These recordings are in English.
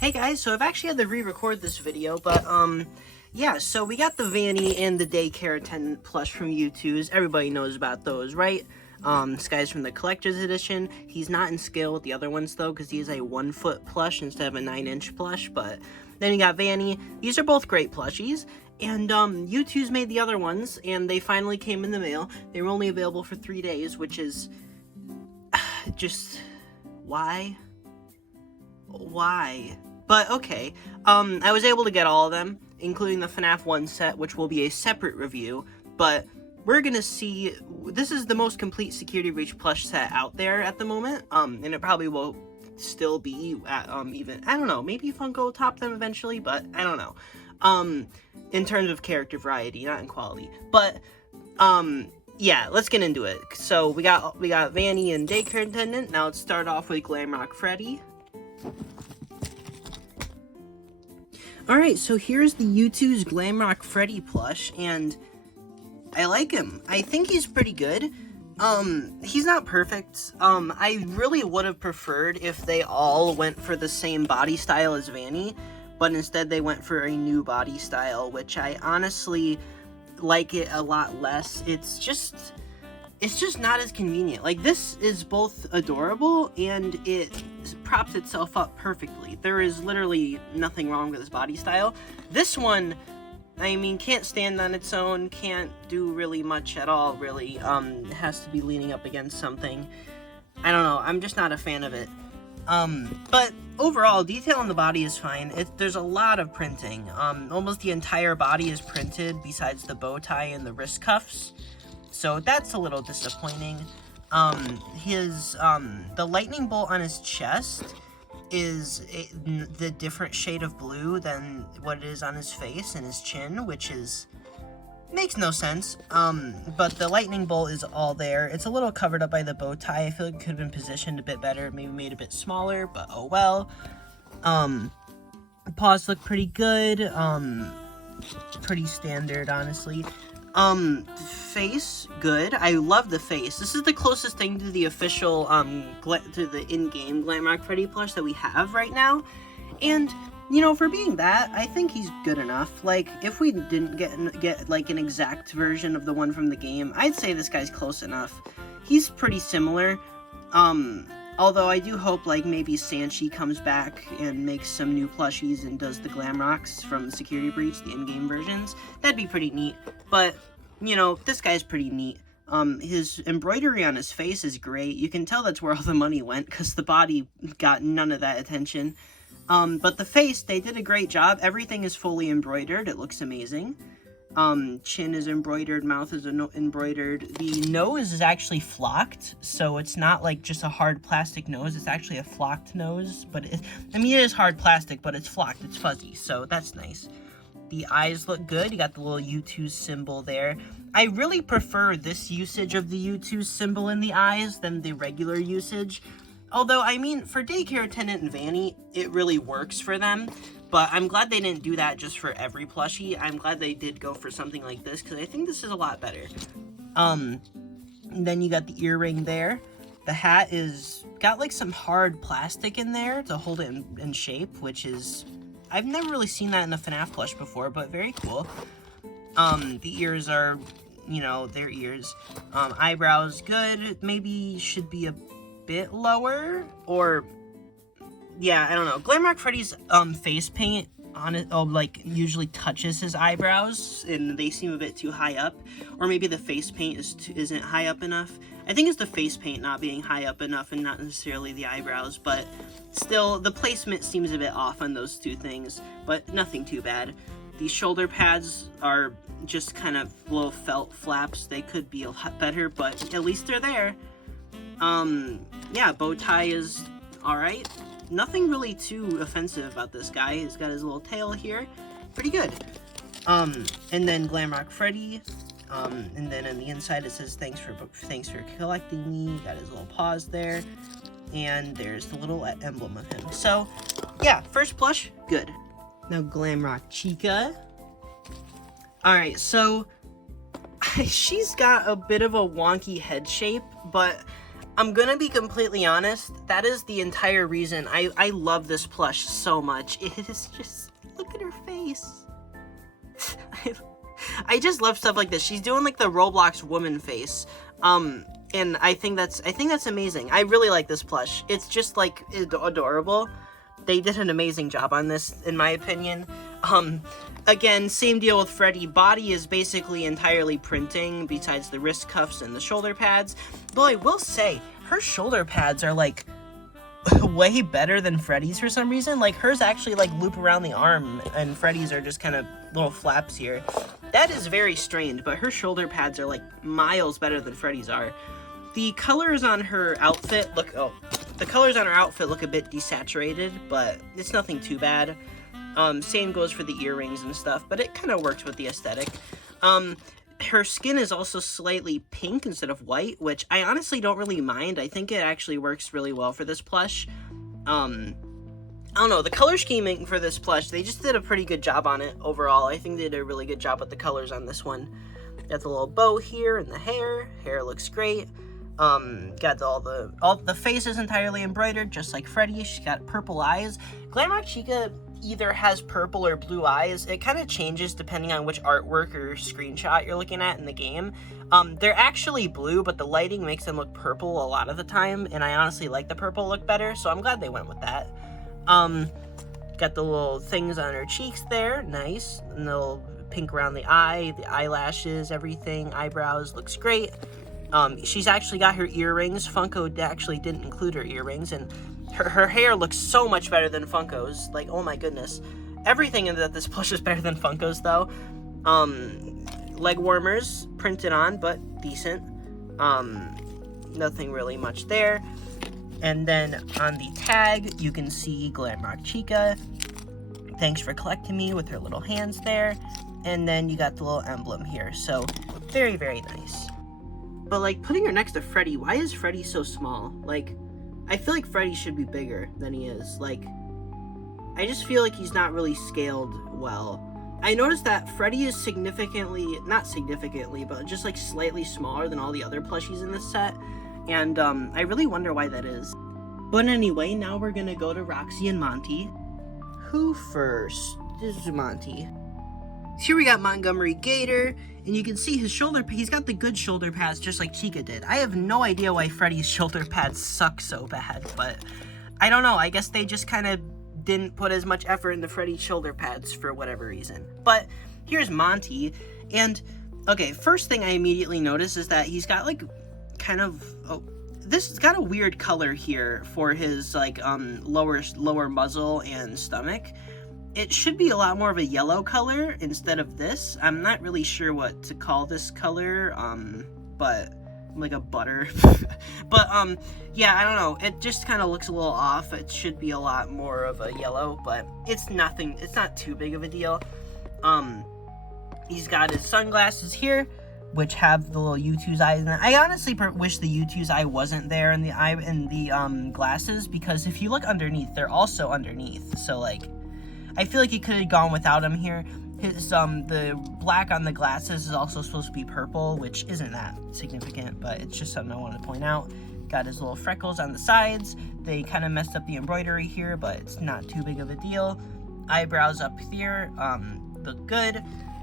Hey guys, so I've actually had to re-record this video, but yeah, so we got the Vanny and the daycare attendant plush from YOUTOOZ. Everybody knows about those, right? This guy's from the collector's edition. He's not in scale with the other ones though, because he's a 1 foot plush instead of a 9-inch plush. But then you got Vanny. These are both great plushies. And YOUTOOZ made the other ones, and they finally came in the mail. They were only available for 3 days, which is just why? But okay, I was able to get all of them, including the FNaF 1 set, which will be a separate review, but we're gonna see, this is the most complete Security Breach plush set out there at the moment, and it probably will still be at, even, I don't know, maybe Funko will top them eventually, but I don't know, in terms of character variety, not in quality, but, yeah, let's get into it. So, we got Vanny and daycare attendant. Now let's start off with Glamrock Freddy. Alright, so here's the YOUTOOZ GLAMROCK Freddy plush, and I like him. I think he's pretty good. He's not perfect. I really would have preferred if they all went for the same body style as Vanny, but instead they went for a new body style, which I honestly like it a lot less. It's just not as convenient. Like, this is both adorable and it props itself up perfectly. There is literally nothing wrong with this body style. This one, I mean, can't stand on its own, can't do really much at all, really. It has to be leaning up against something. I don't know, I'm just not a fan of it. But overall, detail on the body is fine. There's a lot of printing. Almost the entire body is printed besides the bow tie and the wrist cuffs. So that's a little disappointing. The lightning bolt on his chest is the different shade of blue than what it is on his face and his chin, which makes no sense. But the lightning bolt is all there. It's a little covered up by the bow tie. I feel like it could have been positioned a bit better, maybe made a bit smaller, but oh well. Paws look pretty good. Pretty standard, honestly. Face, good. I love the face. This is the closest thing to the official, to the in-game Glamrock Freddy plush that we have right now. And, you know, for being that, I think he's good enough. Like, if we didn't get like, an exact version of the one from the game, I'd say this guy's close enough. He's pretty similar. Although I do hope, like, maybe Sanchi comes back and makes some new plushies and does the Glamrocks from Security Breach, the in-game versions. That'd be pretty neat. But, you know, this guy's pretty neat. His embroidery on his face is great. You can tell that's where all the money went, because the body got none of that attention. But the face, they did a great job. Everything is fully embroidered. It looks amazing. Chin is embroidered, mouth is embroidered. The nose is actually flocked, so it's not like just a hard plastic nose. It's actually a flocked nose, but it is hard plastic, but it's flocked. It's fuzzy, so that's nice. The eyes look good. You got the little YOUTOOZ symbol there. I really prefer this usage of the YOUTOOZ symbol in the eyes than the regular usage. Although, I mean, for daycare attendant and Vanny, it really works for them. But I'm glad they didn't do that just for every plushie. I'm glad they did go for something like this, because I think this is a lot better. Then you got the earring there. The hat got like some hard plastic in there to hold it in shape, which is, I've never really seen that in a FNaF plush before, but very cool. The ears are, you know, their ears. Eyebrows, good. Maybe should be a bit lower, or yeah, I don't know. Glamrock Freddy's face paint on it, like, usually touches his eyebrows, and they seem a bit too high up. Or maybe the face paint isn't high up enough. I think it's the face paint not being high up enough, and not necessarily the eyebrows. But still, the placement seems a bit off on those two things. But nothing too bad. These shoulder pads are just kind of little felt flaps. They could be a lot better, but at least they're there. Yeah, bow tie is alright. Nothing really too offensive about this guy. He's got his little tail here. Pretty good. And then Glamrock Freddy. And then on the inside it says, thanks for collecting me. Got his little paws there. And there's the little emblem of him. So, yeah, first plush, good. Now Glamrock Chica. Alright, so she's got a bit of a wonky head shape, but I'm gonna be completely honest, that is the entire reason I love this plush so much. It is just, look at her face. I just love stuff like this. She's doing like the Roblox woman face. And I think that's amazing. I really like this plush. It's just like adorable. They did an amazing job on this, in my opinion. Again, same deal with Freddy. Body is basically entirely printing, besides the wrist cuffs and the shoulder pads. Though I will say, her shoulder pads are like way better than Freddy's for some reason. Like hers actually like loop around the arm, and Freddy's are just kind of little flaps here. That is very strange, but her shoulder pads are like miles better than Freddy's are. The colors on her outfit look, the colors on her outfit look a bit desaturated, but it's nothing too bad. Same goes for the earrings and stuff, but it kind of works with the aesthetic. Her skin is also slightly pink instead of white, which I honestly don't really mind. I think it actually works really well for this plush. I don't know, the color scheming for this plush, they just did a pretty good job on it overall. I think they did a really good job with the colors on this one. Got the little bow here and the hair. Hair looks great. Got all the face is entirely embroidered, just like Freddy. She's got purple eyes. Glamrock Chica either has purple or blue eyes. It kind of changes depending on which artwork or screenshot you're looking at in the game. They're actually blue, but the lighting makes them look purple a lot of the time, and I honestly like the purple look better, so I'm glad they went with that. Got the little things on her cheeks there, nice, and the little pink around the eye, the eyelashes, everything, eyebrows, looks great. She's actually got her earrings. Funko actually didn't include her earrings, and her hair looks so much better than Funko's. Like, oh my goodness. Everything in this plush is better than Funko's, though. Leg warmers printed on, but decent. Nothing really much there. And then on the tag, you can see Glamrock Chica. Thanks for collecting me with her little hands there. And then you got the little emblem here. So, very, very nice. But, like, putting her next to Freddy, why is Freddy so small? Like, I feel like Freddy should be bigger than he is. Like, I just feel like he's not really scaled well. I noticed that Freddy is not significantly, but just, like, slightly smaller than all the other plushies in this set. And, I really wonder why that is. But anyway, now we're gonna go to Roxy and Monty. Who first? This is Monty. Here we got Montgomery Gator, and you can see his he's got the good shoulder pads just like Chica did. I have no idea why Freddy's shoulder pads suck so bad, but I don't know, I guess they just kind of didn't put as much effort into Freddy's shoulder pads for whatever reason. But here's Monty, and okay, first thing I immediately notice is that he's got like kind of, this has got a weird color here for his like lower muzzle and stomach. It should be a lot more of a yellow color instead of this. I'm not really sure what to call this color, but like a butter. But yeah, I don't know. It just kind of looks a little off. It should be a lot more of a yellow, but it's not too big of a deal. He's got his sunglasses here, which have the little YOUTOOZ eyes in it. I honestly wish the YOUTOOZ eye wasn't there in the glasses, because if you look underneath, they're also underneath. So like, I feel like he could have gone without him here. His the black on the glasses is also supposed to be purple, which isn't that significant, but it's just something I wanted to point out. Got his little freckles on the sides. They kind of messed up the embroidery here, but it's not too big of a deal. Eyebrows up here look good.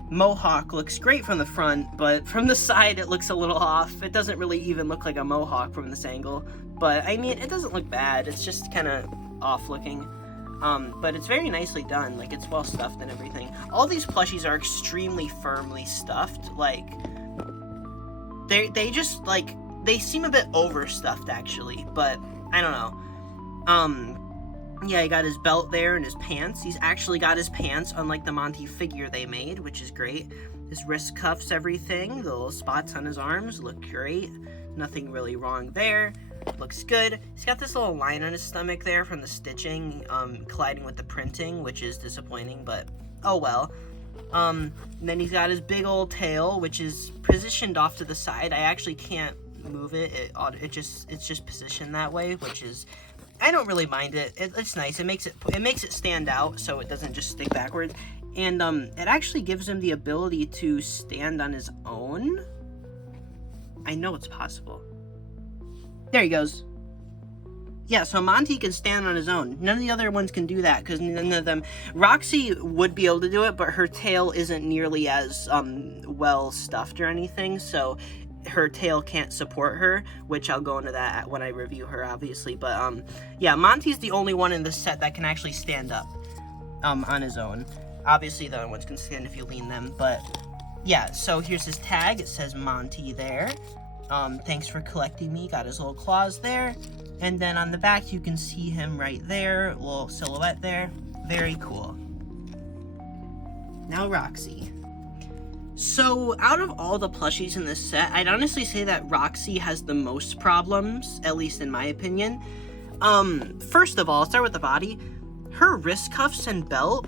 Mohawk looks great from the front, but from the side it looks a little off. It doesn't really even look like a mohawk from this angle, but I mean, it doesn't look bad. It's just kind of off looking. But it's very nicely done. Like, it's well stuffed and everything. All these plushies are extremely firmly stuffed. Like, they just, like, they seem a bit overstuffed, actually. But, I don't know. Yeah, he got his belt there and his pants. He's actually got his pants, unlike the Monty figure they made, which is great. His wrist cuffs, everything. The little spots on his arms look great. Nothing really wrong there. Looks good. He's got this little line on his stomach there from the stitching colliding with the printing, which is disappointing, but oh well. And then he's got his big old tail, which is positioned off to the side. I actually can't move it. It's just positioned that way, which is, I don't really mind it. It's nice. It makes it stand out, so it doesn't just stick backwards. And it actually gives him the ability to stand on his own. I know it's possible. There he goes. Yeah, so Monty can stand on his own. None of the other ones can do that, because none of them... Roxy would be able to do it, but her tail isn't nearly as, well stuffed or anything, so her tail can't support her, which I'll go into that when I review her, obviously. But, yeah, Monty's the only one in the set that can actually stand up, on his own. Obviously, the other ones can stand if you lean them, but... Yeah, so here's his tag. It says Monty there. Thanks for collecting me. Got his little claws there. And then on the back, you can see him right there. A little silhouette there. Very cool. Now, Roxy. So, out of all the plushies in this set, I'd honestly say that Roxy has the most problems, at least in my opinion. First of all, I'll start with the body. Her wrist cuffs and belt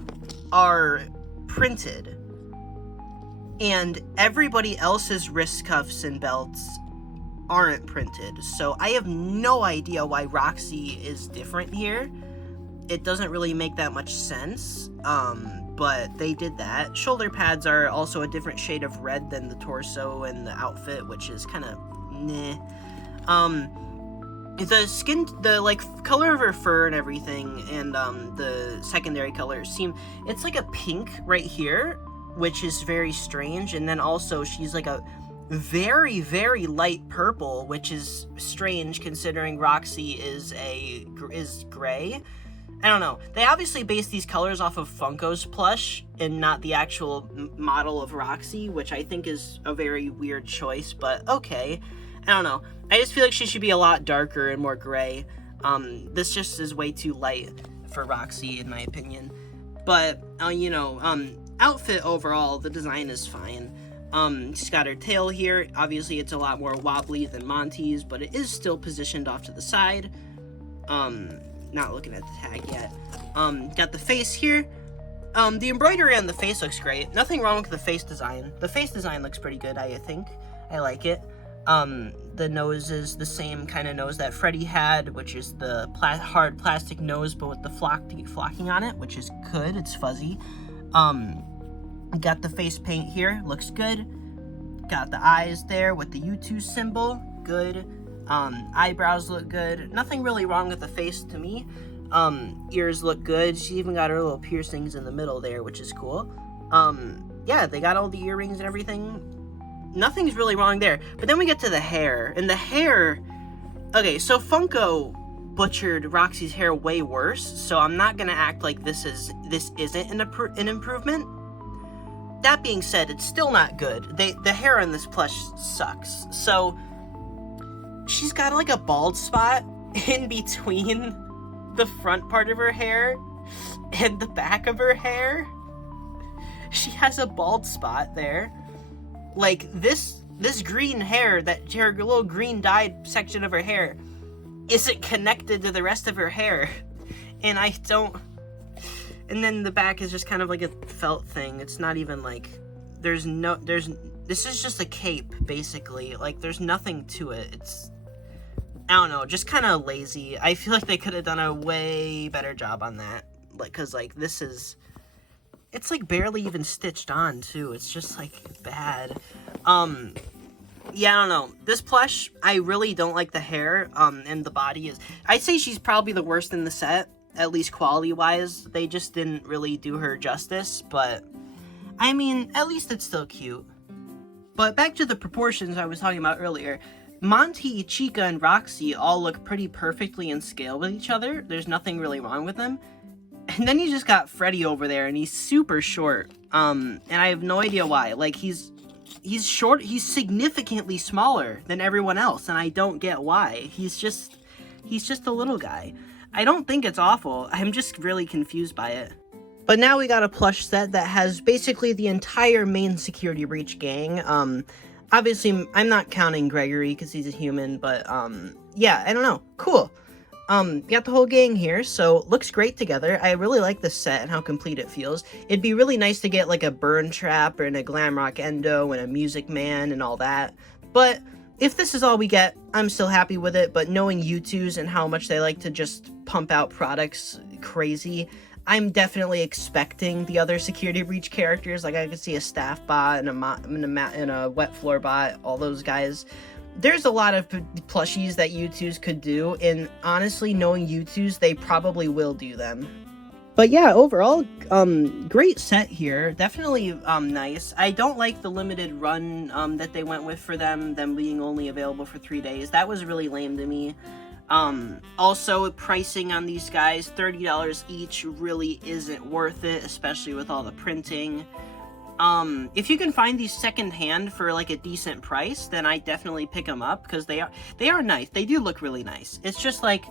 are printed. And everybody else's wrist cuffs and belts aren't printed, so I have no idea why Roxy is different here. It doesn't really make that much sense, but they did that. Shoulder pads are also a different shade of red than the torso and the outfit, which is kind of meh. The skin, the like color of her fur and everything, and the secondary colors it's like a pink right here, which is very strange, and then also she's like a very, very light purple, which is strange considering Roxy is gray. I don't know. They obviously based these colors off of Funko's plush and not the actual model of Roxy, which I think is a very weird choice, but okay. I don't know. I just feel like she should be a lot darker and more gray. This just is way too light for Roxy, in my opinion. But, you know, outfit overall, the design is fine. She's got her tail here. Obviously, it's a lot more wobbly than Monty's, but it is still positioned off to the side. Not looking at the tag yet. Got the face here. The embroidery on the face looks great. Nothing wrong with the face design. The face design looks pretty good, I think. I like it. The nose is the same kind of nose that Freddy had, which is the hard plastic nose, but with the flocking on it, which is good. It's fuzzy. Got the face paint here, looks good. Got the eyes there with the YOUTOOZ symbol, good. Eyebrows look good. Nothing really wrong with the face to me. Ears look good. She even got her little piercings in the middle there, which is cool. Yeah, they got all the earrings and everything. Nothing's really wrong there. But then we get to the hair, and the hair... Okay, so Funko butchered Roxy's hair way worse, so I'm not gonna act like this isn't an improvement. That being said, it's still not good. The hair on this plush sucks. So, she's got like a bald spot in between the front part of her hair and the back of her hair. She has a bald spot there. Like, this green hair, her little green dyed section of her hair, isn't connected to the rest of her hair. And I don't... And then the back is just kind of like a felt thing. It's not even like... This is just a cape, basically. Like, there's nothing to it. It's... I don't know, just kind of lazy. I feel like they could have done a way better job on that. Like, because, like, this is... It's, like, barely even stitched on, too. It's just, like, bad. Yeah, I don't know. This plush, I really don't like the hair, and the body is... I'd say she's probably the worst in the set, at least quality-wise. They just didn't really do her justice, but... I mean, at least it's still cute. But back to the proportions I was talking about earlier. Monty, Chica, and Roxy all look pretty perfectly in scale with each other. There's nothing really wrong with them. And then you just got Freddy over there, and he's super short. And I have no idea why. Like, he's short. He's significantly smaller than everyone else, and I don't get why. He's just a little guy. I don't think it's awful. I'm just really confused by it. But now we got a plush set that has basically the entire main Security Breach gang. Obviously, I'm not counting Gregory because he's a human, but, yeah, I don't know. Cool. Got the whole gang here, so looks great together. I really like this set and how complete it feels. It'd be really nice to get, like, a Burn Trap and a Glamrock Endo and a Music Man and all that. But if this is all we get, I'm still happy with it, but knowing YOUTOOZ and how much they like to just pump out products crazy, I'm definitely expecting the other Security Breach characters. Like, I could see a Staff Bot and a Wet Floor Bot, all those guys. there's a lot of plushies that YOUTOOZ could do, and honestly, knowing YOUTOOZ, they probably will do them. But yeah, overall, great set here. Definitely nice. I don't like the limited run that they went with for them being only available for 3 days. That was really lame to me. Also, pricing on these guys, $30 each, really isn't worth it, especially with all the printing. If you can find these secondhand for like a decent price, then I definitely pick them up, because they are nice. They do look really nice. It's just like,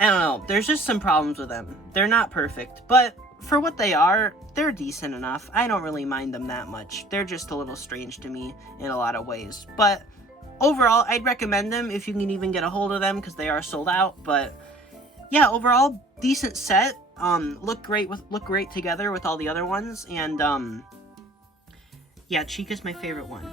I don't know, there's just some problems with them. They're not perfect, but for what they are, they're decent enough. I don't really mind them that much. They're just a little strange to me in a lot of ways, but overall, I'd recommend them if you can even get a hold of them, because they are sold out. But yeah, overall, decent set. Look great together with all the other ones, and yeah, Chica's my favorite one.